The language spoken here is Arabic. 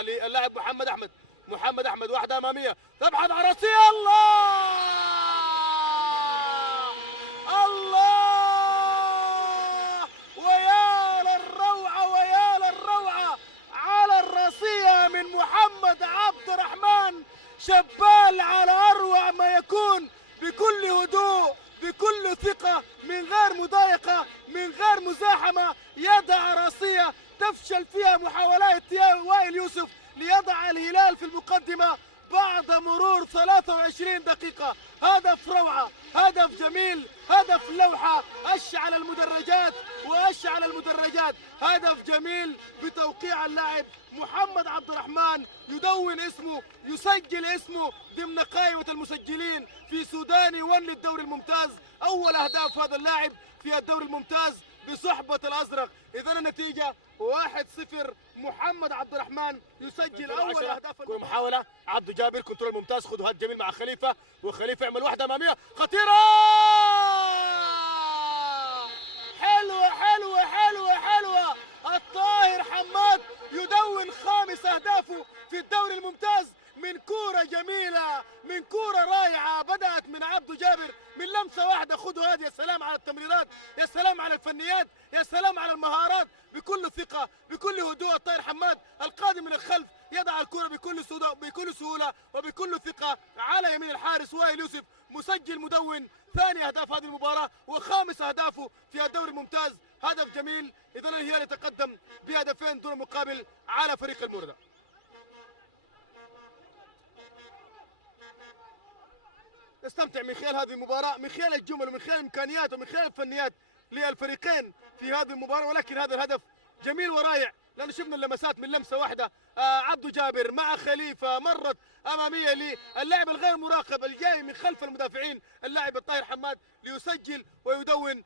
روعه للاعب محمد احمد. محمد احمد واحده اماميه تبحث عن راسيه. الله الله، ويا للروعه ويا للروعه على الراسيه من محمد عبد الرحمن. شبال على اروع ما يكون، بكل هدوء بكل ثقه، من غير مضايقه من غير مزاحمه، يضع راسيه تفشل فيها محاولات وائل يوسف ليضع الهلال في المقدمة بعد مرور 23 دقيقة. هدف روعة، هدف جميل، هدف لوحة، أشعل المدرجات وأشعل المدرجات. هدف جميل بتوقيع اللاعب محمد عبد الرحمن، يدون اسمه، يسجل اسمه ضمن قائمة المسجلين في سوداني 1 للدوري الممتاز. أول أهداف هذا اللاعب في الدوري الممتاز بصحبة الأزرق. إذا النتيجة 1-0. محمد عبد الرحمن يسجل اول اهداف المحاوله. عبدو جابر كنترول ممتاز، خذوا هات جميل مع خليفه، وخليفه يعمل واحده اماميه خطيره. حلوه حلوه حلوه حلوه. الطاهر حماد يدون خامس اهدافه في الدوري الممتاز من كوره جميله، من كوره رائعه بدات من عبدو جابر من لمسه واحده. خذوا هذه. يا سلام على التمريرات، يا سلام على الفنيات، يا سلام على المهارات. بكل ثقه بكل هدوء الطاهر حماد القادم من الخلف يضع الكره بكل سهوله وبكل ثقه على يمين الحارس وائل يوسف، مسجل مدون ثاني اهداف هذه المباراه وخامس اهدافه في الدوري الممتاز. هدف جميل. اذا الهلال يتقدم بهدفين دون مقابل على فريق المردة. نستمتع من خلال هذه المباراة، من خلال الجمل ومن خلال الامكانيات ومن خلال الفنيات للفريقين في هذه المباراة. ولكن هذا الهدف جميل ورائع لأنه شفنا اللمسات من لمسة واحدة. عبدو جابر مع خليفة مرت أمامية للاعب الغير مراقب الجاي من خلف المدافعين اللاعب الطاهر حماد ليسجل ويدون